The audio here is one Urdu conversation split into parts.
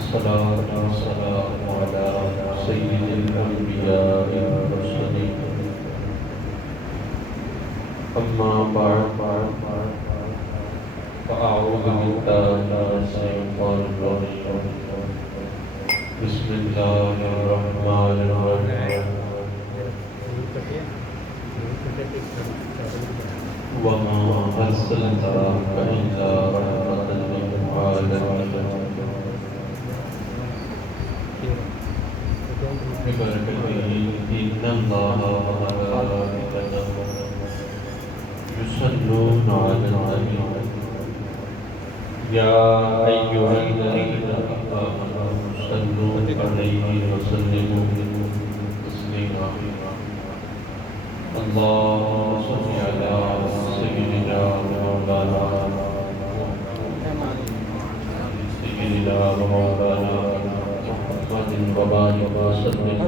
الصلاة والسلام على سيد الأنبياء والمرسلين أما بعد فأعوذ بالله من الشيطان الرجيم بسم الله الرحمن الرحيم وما أرسلناك إلا رحمة للعالمين ببركته إن الله وملائكته يصلون على النبي يا أيها الذين آمنوا صلوا عليه وسلموا تسليما اللهم صل على سيدنا ومولانا محمد وبارك وسلم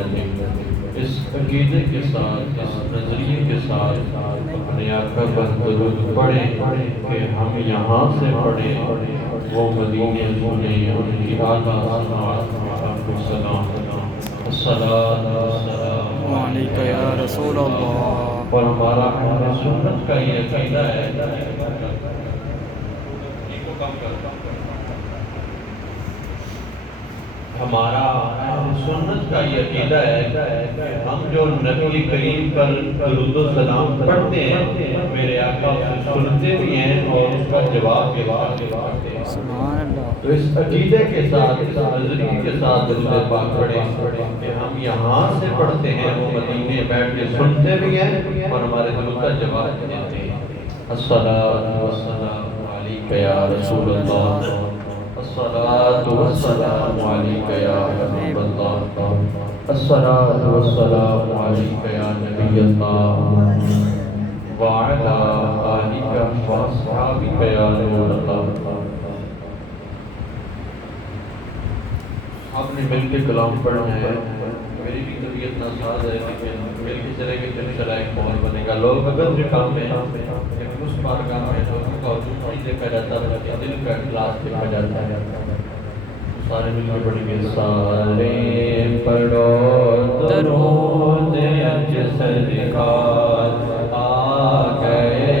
علیہ. اس عقیدے کے ساتھ، اس نظریے کے ساتھ اپنے آقا پر درود پڑھیں کہ ہم یہاں سے پڑھیں، وہ مدینے سنیں، ان کی اعلیٰ سماعت میں آپ کو سلام. الصلاۃ والسلام علیکہ یا رسول اللہ. اور ہمارا اہل سنت کا یہ عقیدہ ہے، ہمارا اہل سنت کا یہ عقیدہ ہے کہ ہم جو نبی کریم پر درود و سلام پڑھتے ہیں، میرے آقا اسے سنتے بھی ہیں اور اس کا جواب بھی دیتے ہیں. سبحان اللہ. تو اس عقیدے کے ساتھ، اس نظریے کے ساتھ درود پاک پڑھیں کہ ہم یہاں سے پڑھتے ہیں، وہ مدینے بیٹھ کے سنتے بھی ہیں اور ہمارے درود کا جواب بھی دیتے ہیں. الصلاۃ والسلام علیکہ یا رسول اللہ، الصلاۃ والسلام علیکہ یا حبیب اللہ، الصلاۃ والسلام علیکہ یا نبی اللہ وعلی آلکہ واصحابکہ یا نور اللہ. آپ نے مل کے کلام پڑھنا ہے. میری بھی طبیعت ناساز ہے لیکن مل کے چلے گے تو انشاءاللہ ایک ماحول بنے گا. لوگ اگر جو کام میں اس بار کام ہے تو ان کا وجود نہیں دیکھا جاتا بلکہ دل کا اخلاص دیکھا جاتا ہے. سارے مل کے پڑھیں گے. سارے پڑھو درود اج سرکار آ گئے،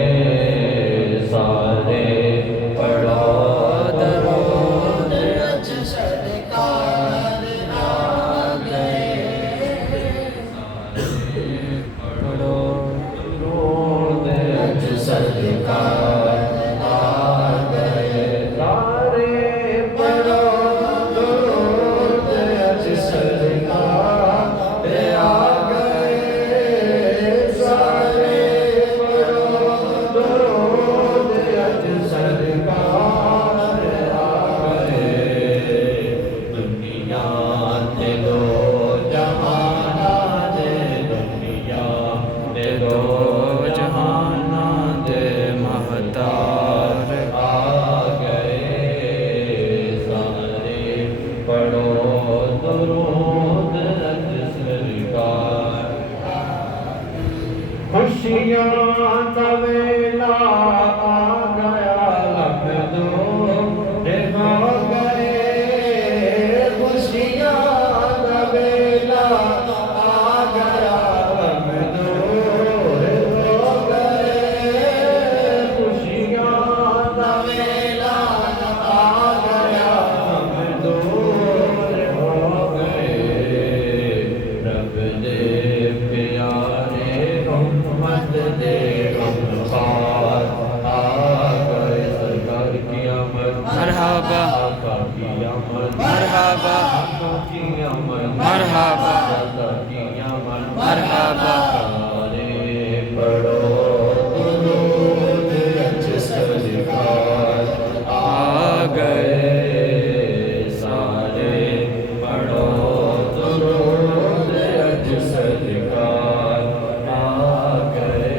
سارے پڑھو درود اج سرکار آ گئے، پڑھو درود اج سرکار آ گئے، سارے پڑھو درود اج سرکار آ گئے، سارے پڑھو درود اج سرکار آ گئے. دنیا دے دو جہان دے، دنیا دے دو جہان دے مہتار آ گئے، سارے پڑھو درود اج سرکار. خوشیاں دا ویلا آ گیا، لکھ دو ہو گئے، خوشیاں دا ویلا آ گیا، لکھ دو ہو گئے، خوشیاں دا ویلا آ گیا، لکھ دو ہو گئے. رب دے پیارے امت دے غمخوار آ گئے، سرکار کی آمد، مرحبا آقا کی آمد، مرحبا آقا کی آمد، مرحبا آقا کی آمد، مرحبا. سارے پڑھو درود اج سرکار آ گئے، سارے پڑھو درود اج سرکار آ گئے.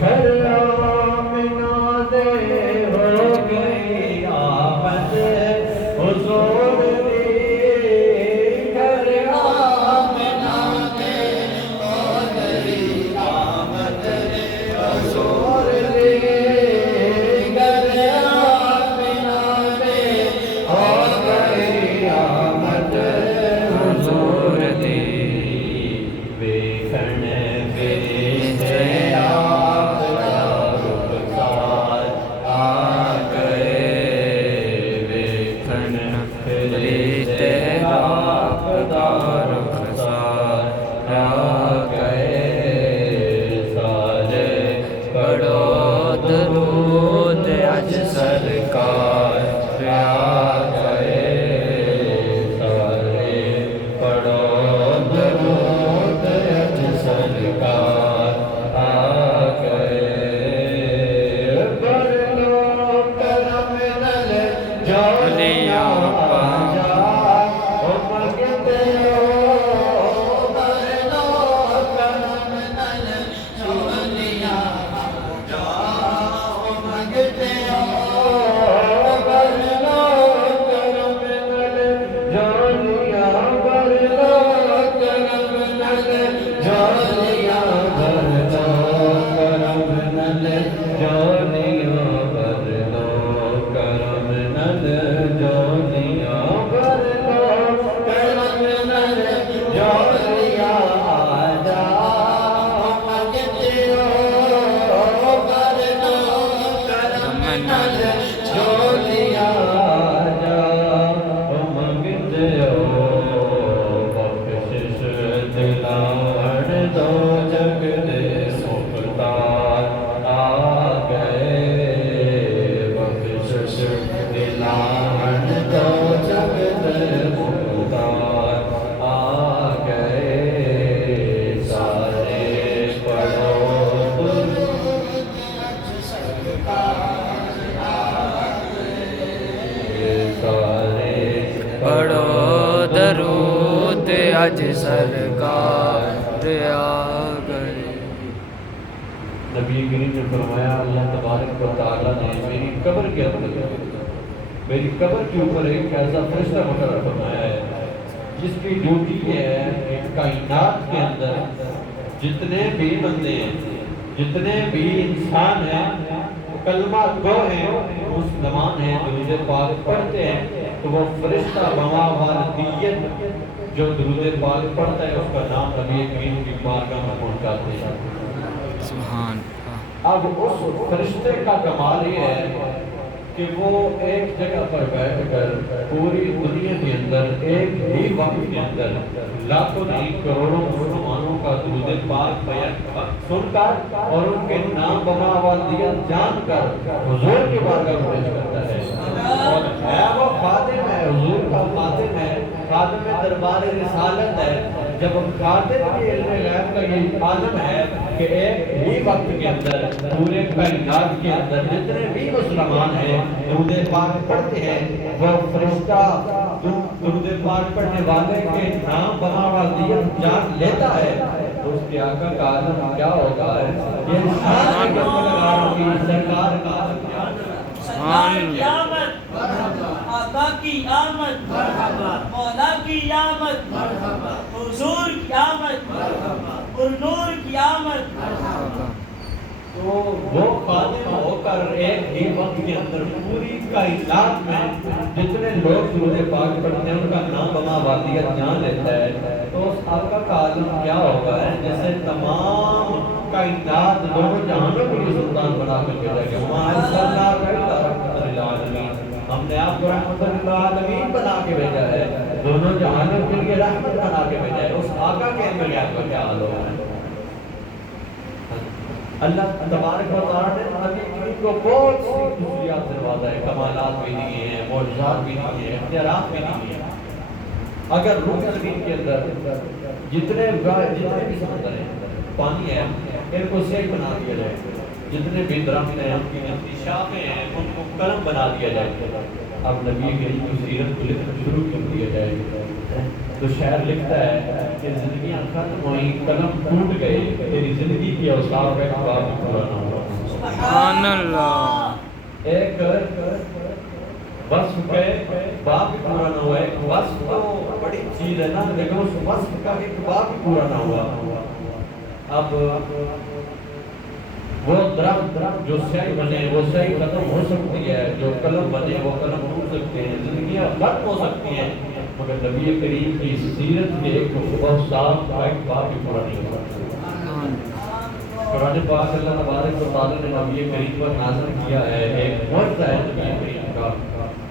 گھر آمنہ دے ہو گئی آمد، حضور دی گھر آمنہ دے ہو گئی آمد، حضور دی گھر آمنہ دے نل جھولیاں جا منگتے ہو بخشش دلاور دو جگ دے مختار آ گئے بخشش دلاور دو جگ دے مختار آ گئے سارے پڑھو پڑھو درود اج سرکار آ گئے. نبی کریم نے فرمایا اللہ تبارک و تعالیٰ نے میری قبر کے اندر میری قبر کے اوپر ایک ایسا فرشتہ مقرر فرمایا ہے جس کی ڈیوٹی یہ ہے کہ کائنات کے اندر جتنے بھی بندے ہیں جتنے بھی انسان ہیں کلمہ گو ہیں مسلمان ہیں درود پاک پڑھتے ہیں تو وہ فرشتہ بما والدیت جو درود پاک پڑھتا ہے اس کا نام نبی کریم کی بارگاہ میں پہنچاتے ہیں. سبحان اب اس فرشتے کا کمال یہ ہے کہ وہ ایک جگہ پر بیٹھ کر پوری دنیا کے اندر ایک ہی وقت کے اندر لاکھوں نہیں کروڑوں مسلمانوں کا درود پاک بیان سن کر اور ان کے نام بما والدیت جان کر حضور کی بارگاہ میں پیش کرتا ہے اور ہے وہ خادم ہے حضور کا خادم ہے خادم دربار رسالت ہے. جب خادم کے علم غیب کا یہ عالم ہے کہ ایک ہی وقت کے اندر پورے کائنات کے اندر جتنے بھی مسلمان ہیں درود پاک پڑھتے ہیں وہ فرشتہ درود پاک پڑھنے والے کے نام بما والدیت جان لیتا ہے تو اس کے آقا کا عالم کیا ہوگا ہے یہ شان سرکار کا آقا کی آمد مولا کی آمد حضور کی آمد اور نور کی آمد. تو وہ خادم ہو کر ایک ہی وقت کے اندر پوری کائنات میں جتنے لوگ درود پاک پڑھتے ہیں ان کا نام بما والدیت جان لیتا ہے تو اس آقا کا عالم کیا ہوگا ہے جیسے تمام کائنات دونوں جہانوں کے لیے سلطان بنا کر کے رہ گئے. ہم نے آپ کو رحمت للعالمین بنا کے بھیجا ہے دونوں جہانوں کے لیے رحمت بنا کے بھیجا ہے. اس آقا کے علم غیب کا کیا حال ہوگا ہے. اللہ تبارک و تعالیٰ نے نبی کریم کو بہت سی خصوصیات سے نوازا ہے کمالات بھی دیے ہیں معجزات بھی دیے ہیں اختیارات بھی دیے ہیں. اگر روح زمین کے اندر جتنے بھی سمندر ہیں پانی ہے ان کو سیل بنا دیا جائے جتنے بھی درخت ہیں ان کی شاخیں ہیں ان کو قلم بنا دیا جائے اب نبی کریم کی سیرت کو لکھنا شروع کر دیا جائے تو شاعر لکھتا ہے کہ زندگیاں ختم ہوئی قلم ٹوٹ گئے تیری زندگی کی اوصاف کا باب بھی پورا نہ ہوا. سبحان اللہ. ایک وصف کے باب بھی پورا نہ ہوا. ایک وصف تو بڑی چیز ہے نا لیکن اس وصف کا ایک باب بھی پورا نہ ہوا. اب وہ درخت جو سیاہی بنے وہ سیاہی ختم ہو سکتی ہے جو قلم بنے وہ قلم ٹوٹ سکتے ہیں زندگیاں ختم ہو سکتی ہیں مگر نبی کریم کی سیرت کے ایک بہت صاف کا ایک باب بھی پورا نہیں ہو سکتا. قرآن پاک اللہ تبارک و تعالیٰ نے نبی کریم پر نازل کیا ہے ایک معجزہ ہے نبی کریم کا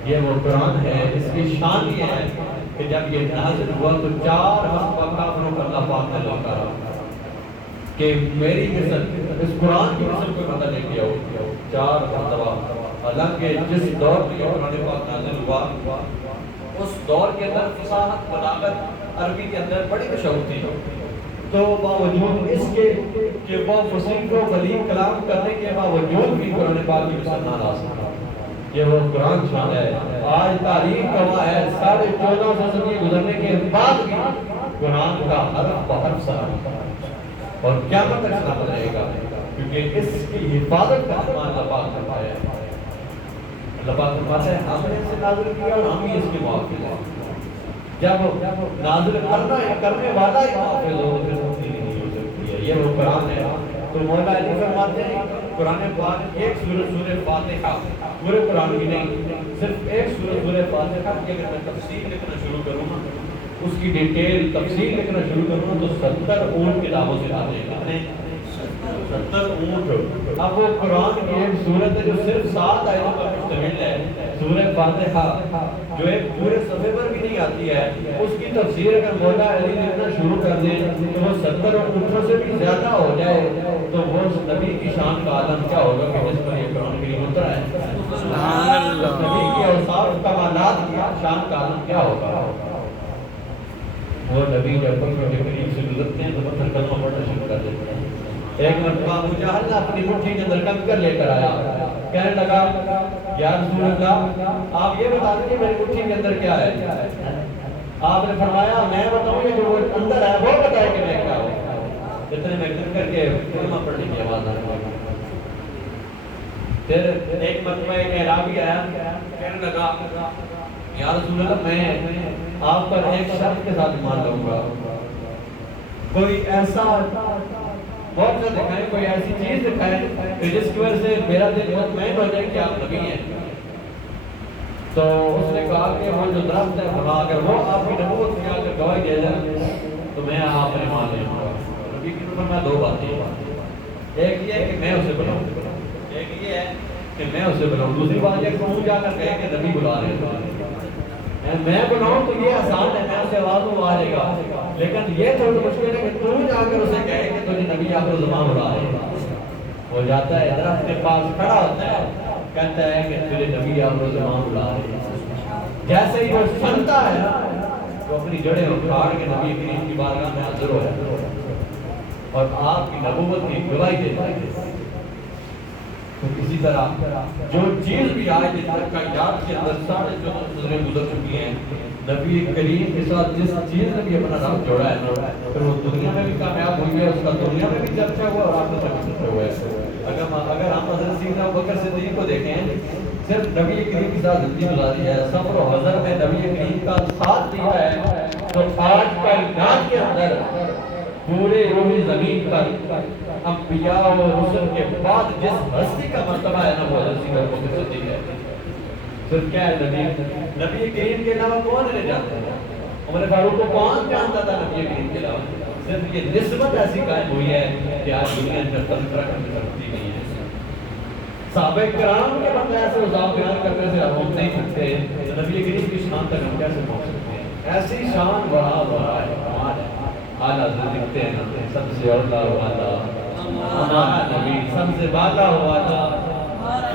یہ وہ قرآن ہے. اس کی شان یہ ہے کہ جب یہ نازل ہوا تو 4 مرتبہ کافروں کو اللہ پاک نے للکارا کہ میری قسم اس قرآن کی قسم کو پتہ نہیں کیا ہو 4 مرتبہ. حالانکہ جس دور میں قرآن پاک نازل ہوا اس دور کے اندر فصاحت بلاغت عربی کے اندر بڑی مشہور تھی تو باوجود اس کے کہ وہ فصیح و بلیغ کلام کرنے کے باوجود بھی قرآن پاک کی مثل نہ لا سکا. یہ وہ قرآن شان ہے. آج تاریخ گواہ ہے 1450 صدی گزرنے کے بعد بھی قرآن کا حرف بحرف سلام اور قیامت تک سلامت رہے گا کیونکہ اس کی حفاظت کا ذمہ اللہ پاک کرتا ہے. اللہ پاک فرماتا ہے ہم نے اسے نازل کیا اور ہم ہی اس کے محافظ ہیں. جب نازل کرنے والا ہی محافظ ہو تو پھر تبدیلی نہیں ہو سکتی ہے. یہ وہ قرآن ہے. تو مولا علی فرماتے ہیں قرآن پاک ایک سورہ فاتحہ پورے قرآن کی نہیں صرف ایک سورہ فاتحہ کی اگر میں تفسیر لکھنا شروع کروں نا اس کی ڈیٹیل تفسیر لکھنا شروع کروں تو 70 اور کتابوں سے آتے ہیں. 70 اونٹ. اب وہ قرآن کی ایک سورت ہے جو صرف 7 آیتوں پر مشتمل ہے, سورہ فاتحہ, جو ایک پورے صفحے پر بھی نہیں آتی ہے. اس کی تفسیر اگر مولا علی لکھنا شروع کر دیں کہ وہ 70 اونٹوں سے بھی زیادہ ہو جائے تو وہ نبی کی شان کا عالم کیا ہوگا کہ جس پر یہ قرآن کریم اترا ہے. سبحان اللہ. نبی کی اوصاف کمالات کی شان کا عالم کیا ہوگا. وہ نبی جب بکر کے قریب سے گزرتے ہیں تو پتھر کلمہ پڑھنا شروع کر دیتے ہیں. ایک مرتبہ ابو جہل اپنی مٹھی کے اندر کنکر لے کر آیا, کہنے لگا یا رسول اللہ آپ یہ بتا دیں کہ میری مٹھی کے اندر کیا ہے. آپ نے فرمایا میں بتاؤں یا جو اندر ہے وہ بتائے کہ میں کیا ہوں. اتنے میں کنکر کے کلمہ پڑھنے کی آواز آنے لگی. پھر ایک مرتبہ ایک اعرابی آیا, کہنے لگا یا رسول اللہ میں آپ پر ایک شرط کے ساتھ مان لوں گا, کوئی ایسا موقع دکھائیں, کوئی ایسی چیز دکھائیں کہ جس کی وجہ سے میرا دل مطمئن ہو جائے کہ آپ نبی ہیں. تو اس نے کہا کہ وہ جو درخت ہے وہاں اگر وہ آپ کی نبوت کی اگر گواہی دے جائے تو میں آپ پر ایمان لے آؤں گا. نبی کی نبوت میں 2 باتیں, ایک یہ ہے کہ میں اسے بلاؤں, ایک یہ ہے کہ میں اسے بلاؤں. دوسری بات یہ کہ جا کر کہے کہ نبی بلا رہے ہیں. میں بلاؤں تو یہ آسان ہے, میں اسے آواز میں آ جائے گا, لیکن یہ تھوڑا مشکل ہے کہ تم جا کر اسے کہے کہ تجھے نبی آخر زمان بلا رہے ہیں. ہو جاتا ہے درخت کے پاس کھڑا ہوتا ہے, کہتا ہے کہ تجھے نبی آخر زمان بلا رہے ہیں. جیسے ہی وہ سنتا ہے وہ اپنی جڑیں اکھاڑ کے نبی کریم کی بارگاہ میں حاضر ہو جاتا ہے اور آپ کی نبوت کی گواہی دیتا ہے. تو اسی طرح جو چیز بھی آئے جس طرح کائنات کے اندر 14.5 نظریں گزر چکی ہیں, نبی کریم کے ساتھ جس چیز نے بھی اپنا نام جوڑا ہے پھر وہ دنیا میں بھی کامیاب ہوئی ہے, اس کا دنیا میں بھی چرچا ہوا اور آخرت میں بھی چرچا ہوا ہے. اگر ہم حضرت سیدنا ابوبکر صدیق کو دیکھیں, صرف نبی کریم کے ساتھ زندگی گزاری ہے, صبر و حضر میں نبی کریم کا ساتھ دیا ہے, تو آج کائنات کے اندر پورے روح زمین پر انبیاء و رسل کے بعد جس ہستی کا مرتبہ ہے نا وہ حضرت سیدنا ابوبکر صدیق ہے. صرف کیا ہے نبی کریم کے علاوہ کون انہیں جانتا ہے؟ عمر فاروق کو کون جانتا تھا نبی کریم کے علاوہ؟ صرف یہ نسبت ایسی قائم ہوئی ہے کہ آج دنیا میں تذکرہ کرنے کرتی نہیں ہے. صحابہ کرام کے بندے ایسے عذاب بیان کرنے سے ہم نہیں سکتے, نبی کریم کی شان تک ہم کیسے پہنچ سکتے ہیں؟ ایسی شان بڑا بڑا ہے, کمال ہے. اعلیٰ حضرت لکھتے ہیں سب سے اولا والا ہمارا نبی, سب سے بالا والا,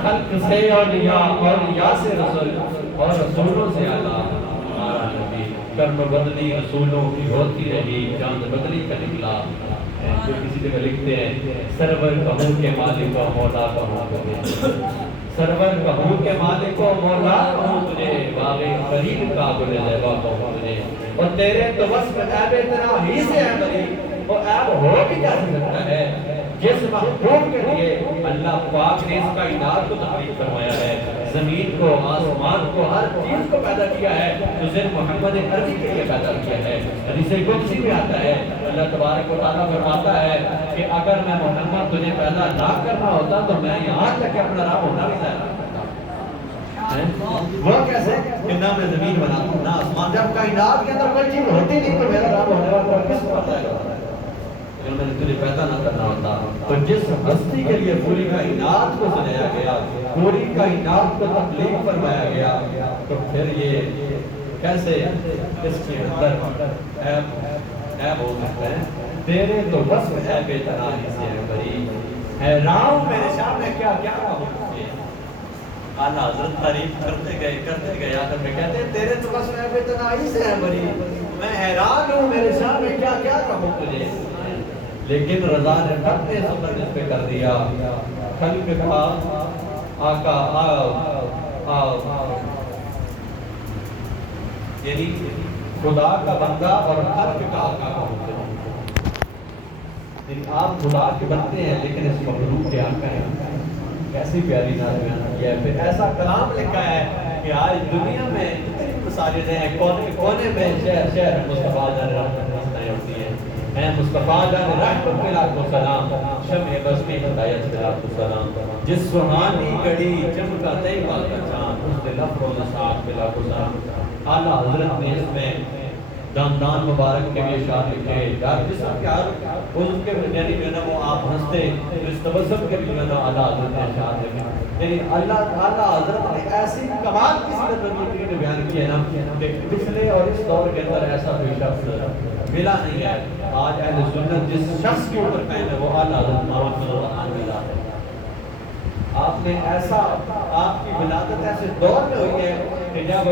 خلق سے اولیاء, اولیاء سے رسول اور رسولوں سے اعلیٰ ہمارا نبی. کرم بدلی رسولوں کی ہوتی رہی, چاند بدلی کا نکلا. جو کسی جگہ لکھتے ہیں سرور کہوں کے مالک و مولا کہوں تجھے, سرور کہوں کے مالک و مولا کہوں تجھے, باغ فرید کا گل زیبا کہوں تجھے, اور تیرے تو وصف عیب اتنا ہی سے ہے بری, اور عیب ہو بھی کیسے سکتا ہے جس محبوب کے لیے اللہ پاک نے اس کائنات کو تخلیق فرمایا ہے, زمین کو, آسمان کو, ہر چیز کو پیدا کیا ہے, تو صرف محمد عربی کے لیے پیدا کیا ہے. حدیث قدسی میں آتا ہے اللہ تبارک و تعالیٰ فرماتا ہے کہ اگر میں محمد تجھے پیدا نہ کرنا ہوتا تو میں یہاں تک اپنا راہ ہونا بھی ظاہر کرتا. وہ کیسے کہ نہ میں زمین بنا دوں نہ آسمان, جب کائنات کے اندر کوئی چیز ہوتی نہیں تو میرا راہ ہونے والا کس کو پتہ ہے؟ اگر میں نے تجھے پیدا نہ کرنا ہوتا تو جس ہستی کے لیے پوری کائنات کو سجایا گیا, پوری کائنات کو تخلیق فرمایا گیا, تو پھر یہ کیسے اس کے اندر عیب ہو سکتا ہے؟ تیرے تو وصف ہے بے تناہی سے ہے بری, حیران میرے شاہ میں کیا کیا ہو. اعلیٰ حضرت تعریف کرتے گئے آخر میں کہتے ہیں تیرے تو وصف ہے بے تناہی سے ہے بری, میں حیران ہوں میرے شاہ میں کیا کیا کہوں تجھے. لیکن رضا نے اپنے سفر جس پہ کر دیا, خلق کہا آقا آؤ, یعنی خدا کا بندہ اور خلق کا آقا کا ہوتے ہیں. یعنی آپ خدا کے بنتے ہیں لیکن اس مخلوق کے آقا ہیں. کیسی پیاری نعت بیان کیا ہے. پھر ایسا کلام لکھا ہے کہ آج دنیا میں اتنی مساجدیں ہیں, کونے میں شہر مصطفیٰ جان رحمت ہوتی ہیں. اے مصطفیٰ جان رحمت پہ لاکھوں سلام, شمع بزمی ہدایت پہ لاکھوں سلام, جس سہانی گھڑی چمکا طیبہ کا چاند, اس دل افروز ساتھ پہ لاکھوں سلام. اعلیٰ حضرت نے اس میں دامدان مبارک کے لیے شاد لکھے یار جسم کے ہر عضو کے یعنی جو ہے نا وہ آپ ہنستے اس تبسم کے بھی جو ہے نا اعلیٰ حضرت نے شاد لکھے یعنی اللہ تعالیٰ حضرت نے ایسی کمال کی صورت نبی نے بیان کی ہے نا کہ پچھلے اور اس دور کے اندر ایسا کوئی شخص ملا نہیں ہے. آج اہل سنت جس شخص کے اوپر قائم ہے وہ اعلیٰ حضرت محمد صلی اللہ علیہ وسلم ہے. آپ نے ایسا آپ کی ولادت ایسے دور میں ہوئی ہے کہ جب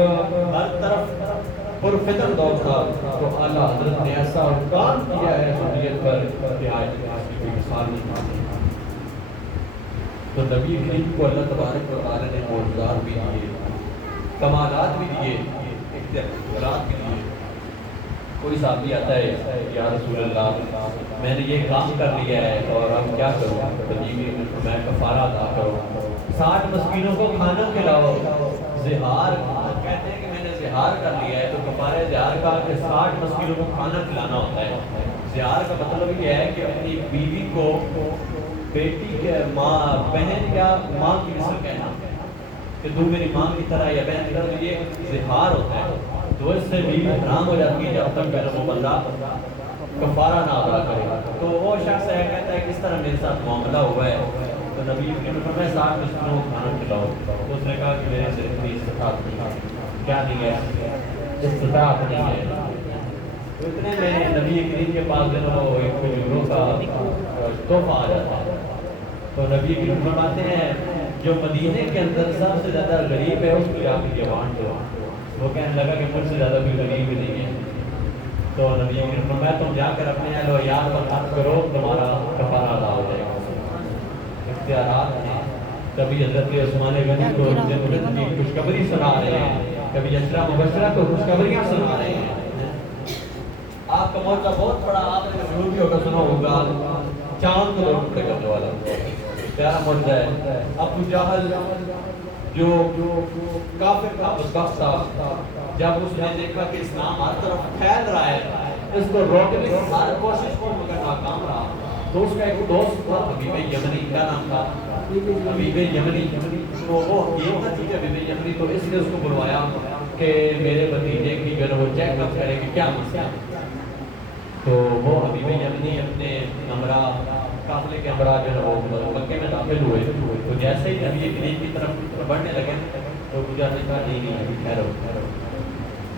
ہر طرف پرفتن دور تھا تو اعلیٰ حضرت نے ایسا کام کیا ہے سنیت پر کہ آج کی کوئی مثال نہیں مانتی. تو نبی کریم کو اللہ تبارک و تعالی نے معجزات بھی دیے, کمالات بھی دیے, اختیارات بھی دیے. کوئی صحابی آتا ہے یا رسول اللہ میں نے یہ کام کر لیا ہے اور اب کیا کروں, تو میں کفارہ ادا کروں, 60 مسکینوں کو کھانا کھلاؤ. زہار کہتے ہیں کہ میں نے زہار کر لیا ہے تو کفارہ زہار کا کہ 60 مسکینوں کو کھانا کھلانا ہوتا ہے. زہار کا مطلب یہ ہے کہ اپنی بیوی کو بیٹی کے ماں بہن یا ماں کی مثل کہنا کہ تو میری ماں کی طرح یا بہن کی طرح, یہ زہار ہوتا ہے. تو اس سے بیوی حرام ہو جاتی ہے جب تک پہلے وہ بندہ کفارہ نہ ادا کرے. تو وہ شخص ہے کہتا ہے کس طرح میرے ساتھ معاملہ ہوا ہے, تو نبی نے فرمایا 60 مسکینوں کو کھانا کھلاؤ. تو اس نے کہا کہ میرے سے اتنی استطاعت نہیں, کیا نہیں ہے, استطاعت نہیں ہے. تو اتنے میں نبی کریم کے پاس جو ہے وہ ایک کھجوروں کا تحفہ آ جاتا ہے. تو نبی کریم فرماتے ہیں جو مدینے کے اندر سب سے زیادہ غریب ہے اس کی آپ کی جوان دو. وہ کہنے لگا کہ مجھ سے زیادہ کوئی غریب ہی نہیں ہے. تو نبی کریم فرمایا تم جا کر اپنے اہل و عیال پر خرچ کرو, تمہارا کفارہ ادا ہو جائے گا. اختیارات ہیں. کبھی حضرت عثمان غنی کو جنت کی خوشخبری سنا رہے ہیں, کبھی عشرہ مبشرہ کو خوشخبریاں سنا رہے ہیں. آپ کا موقع بہت بڑا, آپ نے ضرور بھی ہوگا سنا ہوگا چاند کو ضرور پڑے کرنے والا پیارا موقع ہے. ابو جہل جو کافر کا بدبخت تھا, جب اس نے دیکھا کہ اسلام ہر طرف پھیل رہا ہے, اس کو روکنے کی ہر کوشش کو مگر ناکام رہا. تو اس کا ایک دوست تھا حبیب یمنی, کا نام تھا حبیب یمنی. تو وہ حکیم تھا چونکہ حبیب یمنی, تو اس نے اس کو بلوایا کہ میرے بھتیجے کی جو ہے وہ چیک اپ کرے کہ کیا مسئلہ ہے. تو وہ حبیب یمنی اپنے ہمراہ قافلے کے ہمراہ جو ہے وہ مکے میں داخل ہوئے. تو جیسے ہی نبی کریم کی طرف بڑھنے لگے تو گزار نے کہا نہیں ٹھہرو,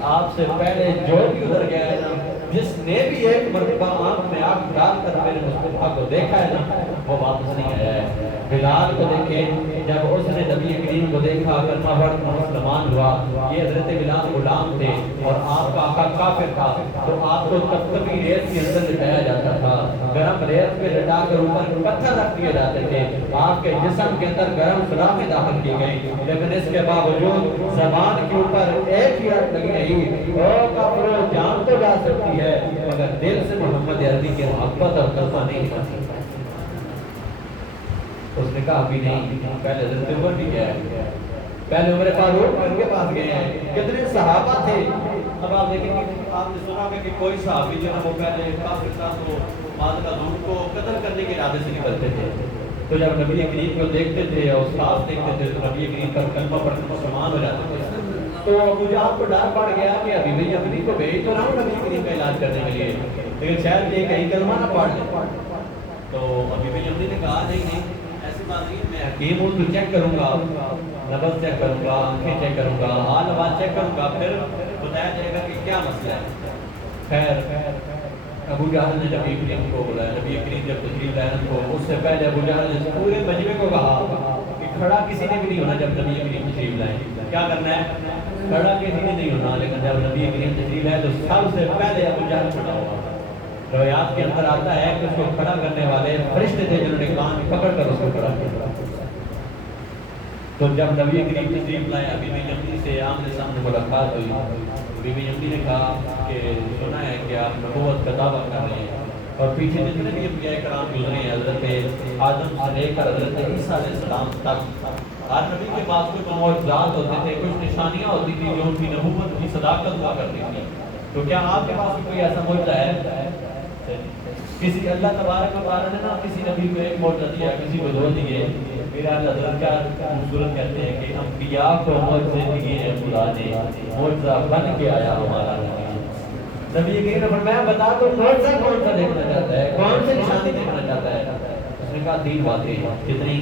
آپ سے پہلے جو بھی ادھر گیا ہے نا, جس نے بھی ایک مرتبہ آنکھ میں آنکھ ڈال کر میرے مصطفیٰ کو دیکھا ہے نا, وہ واپس نہیں آیا ہے. بلال کو دیکھیں, جب اس نے نبی کریم کو دیکھا کلمہ پڑھ مسلمان ہوا. یہ حضرت بلال غلام تھے اور آپ کا آقا کافر تھا, تو آپ کو تپتپی ریت کے اندر لٹایا جاتا تھا, گرم ریت پہ لٹا کر اوپر پتھر رکھ دیے جاتے تھے. آپ کے جسم کے اندر گرم سلاخیں داخل کی گئی, لیکن اس کے باوجود زبان کے اوپر ایک ہی رٹ لگی نہیں. او کافرو, جان تو جا سکتی ہے مگر دل سے محمد عربی کی محبت اور کلمہ نہیں نکلتی. اس نے کہا ابھی نہیں, پہلے حضرت عمر بھی گیا ہے, پہلے عمر فاروق ان کے پاس گئے ہیں. کتنے صحابہ تھے. اب آپ دیکھیں کہ آپ نے سنا کہ کوئی صحابی جو ہے وہ پہلے کافر تھا تو مادہ دور کو قتل کرنے کے ارادے سے نکلتے تھے. تو جب نبی کریم کو دیکھتے تھے اور صاف دیکھتے تھے تو نبی کریم پر کلمہ پڑھ کر مسلمان ہو جاتے تھے. تو ابو جہل کو ڈر پڑ گیا کہ ابھی بھی اپنی کو بھیج تو رہا ہوں نبی کریم کا علاج کرنے کے لیے, لیکن شاید یہ کہیں کلمہ نہ پڑھ لے. تو ابھی بھی نے کہا نہیں ایسی بات نہیں, میں حکیم ہوں تو چیک کروں گا, نبض چیک کروں گا, آنکھیں چیک کروں گا, حال حوال چیک کروں گا, پھر بتایا جائے گا کہ کیا مسئلہ ہے. خیر ابو جہل نے نبی کریم کو بلایا. نبی کریم جب تشریف لائے کو اس سے پہلے ابو جہل نے پورے مجمع کو کہا کہ کھڑا کسی نے بھی نہیں ہونا جب نبی کریم تشریف لائے. کیا کرنا ہے, کھڑا کسی نے نہیں ہونا, لیکن جب نبی کریم تشریف لائے تو سب سے پہلے ابو جہل کھڑا ہوا. روایات کے اندر آتا ہے کہ اس کو کھڑا کرنے والے فرشتے تھے جنہوں نے کان پکڑ کر اس کو کھڑا کیا. تو جب نبی کریم تشریف لائے, ابھی یمنی سے آمنے سامنے ملاقات ہوئی. ابھی یمنی نے کہا کہ سنا ہے کہ آپ نبوت کا دعویٰ کر رہے ہیں, اور پیچھے جتنے بھی انبیاء کرام گزرے ہیں حضرت آدم سے لے کر حضرت عیسیٰ علیہ السلام تک, ہر نبی کے پاس کوئی معجزات ہوتے تھے, کچھ نشانیاں ہوتی تھی جو ان کی نبوت کی صداقت ہوا کرتی تھی. تو کیا آپ کے پاس کوئی ایسا معجزہ ہے؟ کسی اللہ تبارک و تعالی نے نا کسی نبی کو ایک معجزہ دیا, کسی کو دو دیے. میرا حضرت کیا خوبصورت کہتے ہیں کہ انبیاء کو معجزے دیے ہیں خدا نے, معجزہ بن کے آیا ہمارا نبی. نبی کریم نے فرمایا بتا تو کون سا دیکھنا چاہتا ہے، کون سی نشانی دیکھنا چاہتا ہے؟ اس نے کہا 3 باتیں. کتنی؟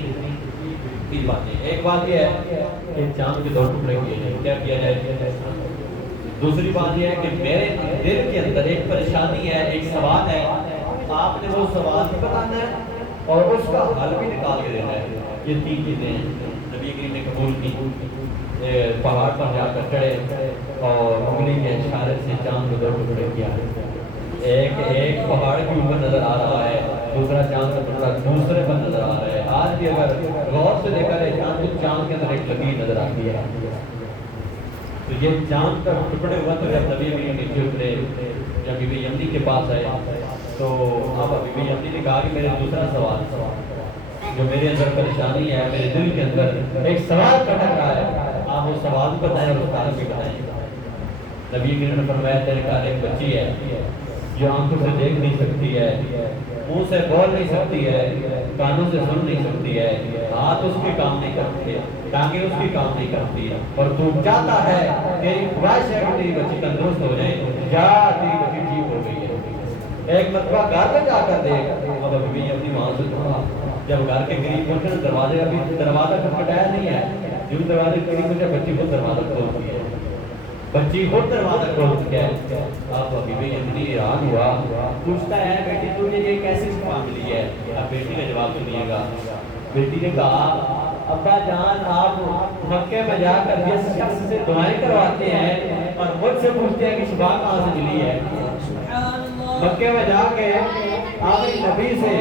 3 باتیں. ایک بات یہ ہے کہ چاند کے 2 ٹکڑے کیے جائیں، کیا کیا جائے؟ دوسری بات یہ ہے کہ میرے دل کے اندر ایک پریشانی ہے، ایک سوال ہے، آپ نے وہ سوال بھی بتانا ہے اور اس کا حل بھی نکال کے دینا ہے. یہ 3 چیزیں ہیں. نبی کریم نے قبول کی. پہاڑ پر جا کر چڑھے اور انگلی کے اشارے سے چاند کو 2 ٹکڑے کیا. ایک پہاڑ کے اوپر نظر آ رہا ہے، دوسرا چاند کا ٹکڑا دوسرے پر نظر آ رہا ہے. آج بھی اگر غور سے دیکھا جائے چاند کے اندر ایک لکیر نظر آتی ہے. تو یہ چاند کا ٹکڑے ہوا تو جب نبی کریم نیچے اترے، جب بی بی یمنی کے پاس آئے تو اب بی بی یمنی نے کہا کہ میرے دوسرا سوال جو میرے اندر پریشانی ہے، میرے دل کے اندر ایک سوال کٹک رہا ہے، آپ وہ سوال بتائیں اور اس کا حل بھی بتائیں. نبی کریم نے فرمایا تیرے گھر ایک بچی ہے جو آنکھوں سے دیکھ نہیں سکتی ہے، منہ سے بول نہیں سکتی ہے، کانوں سے سن نہیں سکتی ہے، ہاتھ اس کے کام نہیں کرتے، ٹانگیں اس کی کام نہیں کرتی ہے، اور تو چاہتا ہے تیری خواہش ہے کہ تیری بچی تندرست ہو جائے، یا تیری بچی ٹھیک ہو گئی ہے. ایک مرتبہ گھر میں جا کر دیکھ. اب ابھی اپنی ماں سے کہا، جب گھر کے قریب پہنچے دروازے ابھی دروازہ کھٹکھٹایا نہیں ہے، جو دروازے کے قریب پہنچے بچی خود دروازہ کھولتی ہے، بچی خود دروازہ کھولتی ہے. اب ابھی بھی اتنی حیران ہوا، پوچھتا ہے بیٹی تجھے یہ کیسی شفا ملی ہے؟ اب بیٹی کا جواب سنیے گا. بیٹی نے کہا ابا جان آپ مکے میں جا کر جس شخص سے دعائیں کرواتے ہیں اور مجھ سے پوچھتے ہیں کہ شفا کہاں سے ملی ہے، مکے میں جا کے آخری نبی سے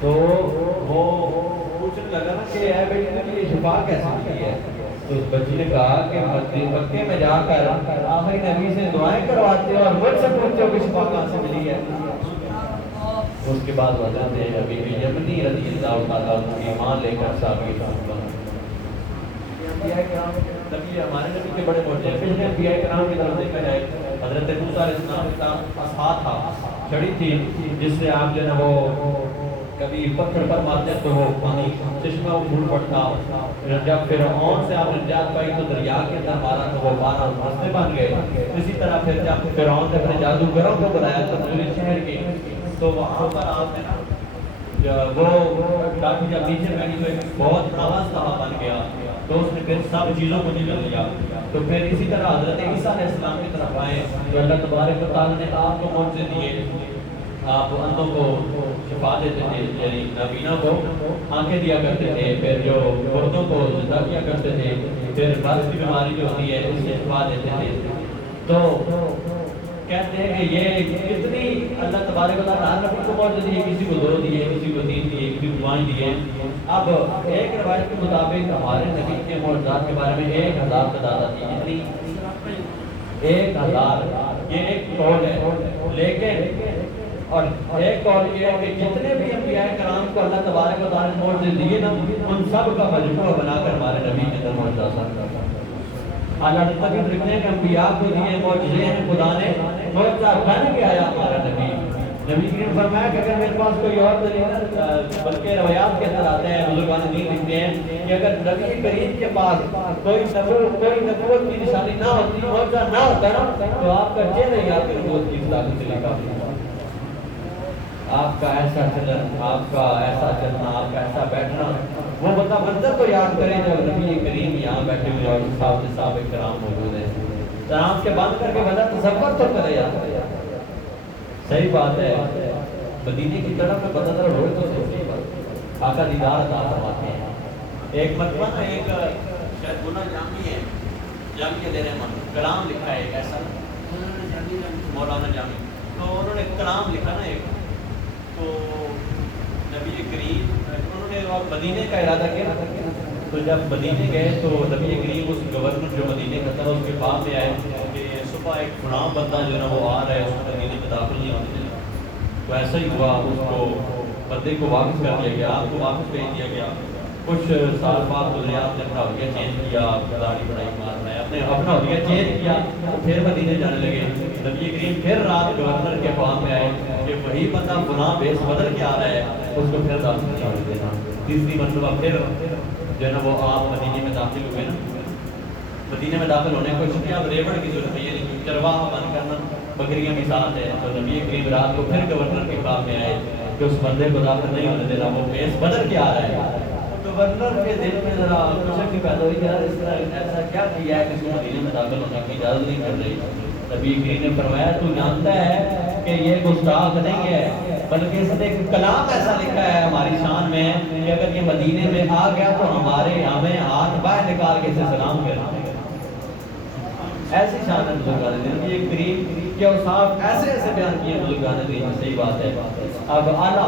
تو وہ پوچھنے لگا نا کہ اے بیٹی نے یہ شفا کیسے ملی ہے؟ تو اس بچی نے کہا کہ مکے میں جا کر آخری نبی سے دعائیں کرواتے ہو اور مجھ سے پوچھتے ہو کہ شفا کہاں سے ملی ہے. اس کے بعد وجہ نے ابھی بھی یمنی رضی اللہ تعالیٰ ایمان لے کر صحابی صاحب نبی ہمارے نبی کے بڑے معجزے پچھلے انبیاء کرام کی طرف دیکھا جائے حضرت موسیٰ علیہ السلام کا عصا تھا، چھڑی تھی جس سے آپ جو ہے وہ کبھی پتھر پر مارتے تو وہ پانی چشمہ پھول پڑتا. جب فرعون سے آپ نے نجات پائی تو دریا کے اندر مارا تو وہ 12 راستے بن گئے. اسی طرح پھر جب فرعون نے اپنے جادوگروں کو بلایا تمہارے شہر کے تو وہاں پر آپ نے نا وہ کافی جب نیچے بیٹھی ہوئے بہت نواز صاحب بن گیا تو اس نے پھر سب چیزوں کو نگل لیا. تو پھر اسی طرح حضرت عیسیٰ علیہ السلام کی طرف آئے تو اللہ تبارک و تعالیٰ نے آپ کو معجزے دیے. آپ اندھوں کو شفا دیتے تھے، یعنی نابینا کو آنکھیں دیا کرتے تھے، پھر جو مردوں کو زندہ کیا کرتے تھے، پھر مرض کی بیماری جو ہوتی ہے اس سے شفا دیتے تھے. تو کہتے ہیں کہ یہ کتنی اللہ تبارک و تعالیٰ ہر نبی کو معجزے دیے، کسی کو 2 دیے، کسی کو 3 دیے، کسی کو 5 دیے. اب ایک روایت کے مطابق ہمارے نبی کے معجزات کے بارے میں 1000 تعداد تھی. کتنی؟ 1000. یہ ایک قول ہے، لیکن اور ایک قول یہ ہے کہ جتنے بھی انبیاء کرام کو اللہ تبارک و تعالیٰ نے معجزے دیے نا ان سب کا مجموعہ بنا کر ہمارے نبی کے اندر معجزات کرتا ہے. اللہ تعالیٰ لکھتے ہیں کہ انبیاء کو دیے معجزے ہیں، خدا نے معجزہ بن کے آیا ہمارا نبی. نبی کریم فرمایا کہ اگر میرے پاس کوئی اور دلیل، بلکہ روایات کے اندر آتے ہیں بزرگان دین لکھتے ہیں کہ اگر نبی کریم کے پاس کوئی نبوت کی نشانی نہ ہوتی، معجزہ نہ ہوتا نا تو آپ کا چہرہ ہی آپ کی نبوت کی اطلاق سے لکھا ہوتا. آپ کا ایسا چلن، آپ کا ایسا چلنا، آپ کا ایسا بیٹھنا، وہ بندہ منظر کو یاد کریں جب نبی کریم یہاں بیٹھے ہوئے اور صاحب کرام موجود ہیں. آنکھ کے بند کر کے بندہ تصور تو کرے یار. صحیح بات ہے، مدینے کی طرف میں بندہ طرف روئے تو صحیح بات. آقا دیدار عطا فرماتے ہیں. ایک مرتبہ نا ایک شاید گناہ جامی ہے، جامی دے رحمان کلام لکھا ہے ایک ایسا مولانا جامی، تو انہوں نے کلام لکھا نا ایک، تو نبی کریم انہوں نے مدینے کا ارادہ کیا. تو جب مدینے گئے تو نبی کریم اس گورنر جو مدینے کا تھا اس کے بعد میں آئے کہ صبح ایک غلام بندہ جو ہے نا وہ آ رہا ہے، اس کو مدینے میں داخل نہیں ہونے دینا. تو ایسا ہی ہوا، اس کو بندے کو واپس کر دیا گیا، آپ کو واپس بھیج دیا گیا. کچھ سال بعد گزرے، آپ نے اپنا حلیہ چینج کیا، داڑھی بڑائی مار رہا ہے، آپ نے اپنا حلیہ چینج کیا، پھر مدینے جانے لگے۔ نبی کریم پھر رات گورنر کے خواب میں آئے کہ وہی بندہ گناہ بیس بدل کے آ رہا ہے، اس کو پھر داخل چھوڑ دینا۔ تیسری مرتبہ پھر جو ہے نا وہ آپ مدینے میں داخل ہوئے نا، مدینے میں داخل ہونے کو کیا ریوڑ کی ضرورت ہے، یعنی چرواہا بن کرنا، بکریاں بھی ساتھ ہیں۔ تو نبی کریم رات کو پھر گورنر کے خواب میں آئے کہ اس بندے کو داخل نہیں ہونے دینا، وہ بیس بدل کے آ رہا ہے۔ گورنر کے دل میں ذرا خوشی پیدا ہوئی، یار اس طرح ایسا کیا کیا ہے کہ اس کو مدینے میں داخل ہونے کی اجازت نہیں کر رہی۔ نبی کریم نے فرمایا تو جانتا ہے کہ یہ گستاخ نہیں ہے، بلکہ اس نے ایک کلام ایسا لکھا ہے ہماری شان میں کہ اگر یہ مدینے میں آ گیا تو ہمیں ہاتھ باہر نکال کے اسے سلام کرنا ہے۔ ایسی شان ہے بزرگان دین، نبی کریم کے اوصاف ایسے ایسے بیان کیے بزرگان دین میں، صحیح بات ہے۔ اب اعلیٰ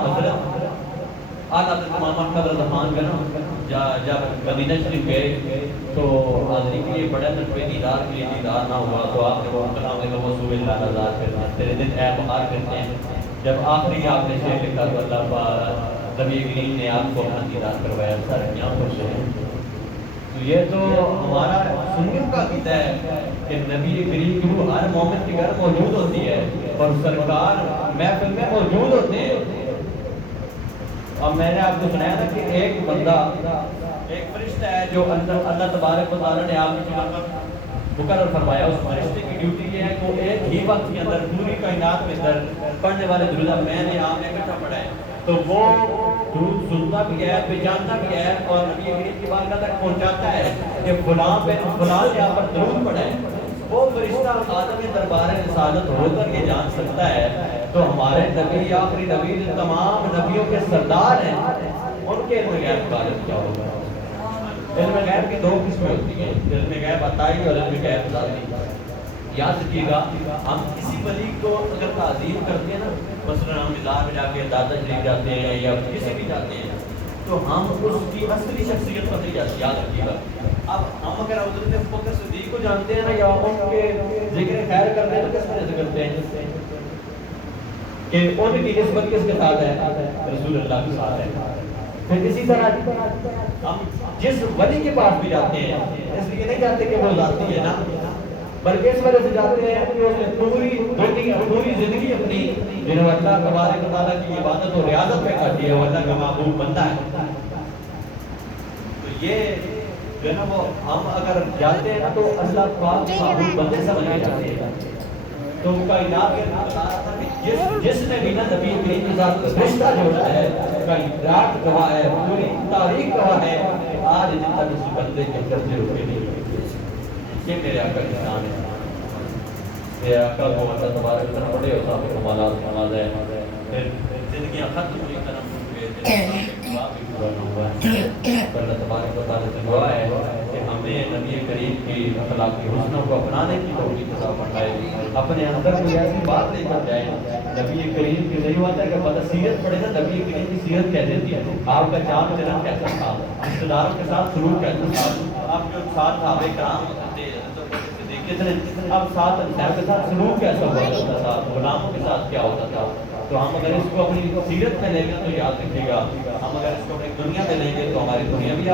حضرت امام احمد رضا خان کا نا جب مدینہ شریف گئے تو حاضری کے لیے بڑے نقوے دیدار کے لیے دیدار نہ ہوا تو آپ نے وہ کلام لکھا وہ صبح اللہ نظار کرنا تیرے دن اے بہار کرتے ہیں۔ جب آخری آپ نے شعر لکھا تو اللہ پاک نبی کریم نے آپ کو اپنا دیدار کروایا، سر کیا خوش ہیں۔ تو یہ تو ہمارا سنت کا عقیدہ ہے کہ نبی کریم کی روح ہر مومن کے گھر موجود ہوتی ہے اور سرکار محفل میں موجود ہوتے ہیں۔ اب میں نے آپ کو سنایا تھا کہ ایک بندہ، ایک فرشتہ ہے جو اللہ تبارک و تعالیٰ نے آپ کی مقرر فرمایا، اس فرشتے کی ڈیوٹی یہ ہے کہ وہ ایک ہی وقت کے اندر پوری کائنات میں اندر پڑھنے والے درود میں نے آپ نے اکٹھا پڑھا ہے، تو وہ درود سنتا بھی ہے، پہچانتا بھی ہے اور نبی کریم کی بارگاہ تک پہنچاتا ہے کہ فلاں پہ فلاں یہاں پر درود پڑھا ہے۔ وہ فرشتہ خادم دربار رسالت ہو کر یہ جان سکتا ہے تو ہمارے نبی آخری نبی جو تمام نبیوں کے سردار ہیں ان کے علم غیب کا عالم کیا ہوگا؟ علم غیب کی دو قسمیں ہوتی ہیں، علم غیب عطائی اور علم غیب ذاتی۔ یاد رکھیے گا ہم کسی ولی کو اگر تعظیم کرتے ہیں نا، مثلا ہم مزار میں جا کے دادا شریف جاتے ہیں یا کسی بھی جاتے ہیں تو ہم اس کی اصلی شخصیت پر نہیں جاتے، یاد رکھیے گا۔ اب ہم اگر حضرت ابوبکر صدیق کو جانتے ہیں نا یا ان کے ذکر خیر کرتے ہیں تو کس طرح سے کرتے ہیں کہ ان کی نسبت کس کے ساتھ ہے؟ رسول اللہ کے ساتھ ہے۔ پھر اسی طرح ہم جس ولی کے پاس بھی جاتے ہیں اس لیے نہیں جاتے کہ وہ ذاتی ہے نا، بلکہ اس وجہ سے جاتے ہیں کہ اس نے پوری زندگی اپنی جنہوں اللہ تبارک و تعالیٰ کی عبادت اور ریاضت میں کاٹی ہے، وہ اللہ کا محبوب بندہ ہے۔ تو یہ جو ہے نا وہ ہم اگر جاتے ہیں نا تو اللہ پاک محبوب بندے سمجھ کے جاتے ہیں۔ تو کائنات کے بتا رہا تھا کہ جس نے بھی نبی کریم کے ساتھ رشتہ جوڑا ہے، کائنات گواہ ہے، پوری تاریخ گواہ ہے کہ آج جن تک اس بندے کے چرچے رکے نہیں ہوتے۔ یہ میرے آقا کی شان ہے۔ میرے آقا کو اللہ تبارک و تعالیٰ بڑے اوصاف و کمالات نوازا ہے، پھر زندگیاں ختم ہوئی کرم ہوئے دعا بھی پورا نہ ہوا ہے۔ اللہ تبارک و تعالیٰ سے دعا ہے کہ ہمیں نبی کریم کی اخلاقی حسنوں کو اپنانے کی توفیق عطا فرمائے، اپنے اندر کوئی ایسی بات لے کر جائے نبی کریم کی نہیں ہوتا کہ پتہ سیرت پڑھے نا، نبی کریم کی سیرت کہتے تھی آپ کا چال چلن کیسا تھا، رشتہ داروں کے ساتھ سلوک کیسا تھا، آپ جو ساتھ صحابہ کرام ہوتے کتنے، اب ساتھ انسان کے ساتھ سلوک کیسا ہوا کرتا تھا، غلاموں کے ساتھ کیا ہوتا تھا۔ تو ہم اگر اس کو اپنی سیرت میں لیں گے تو یاد رکھیے گا، ہم اگر اس کو اپنی دنیا میں لیں گے تو ہماری دنیا بھی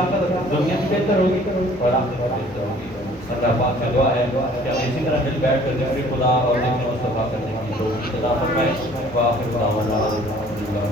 دنیا بھی بہتر ہوگی اور آخرت بھی بہتر ہوگی۔ اللہ پاک سے دعا ہے کہ ہم اسی طرح مل بیٹھ کر ذکر خدا اور ذکر مصطفیٰ کرنے کی توفیق عطا فرمائے۔ وآخر دعوانا الحمدللہ۔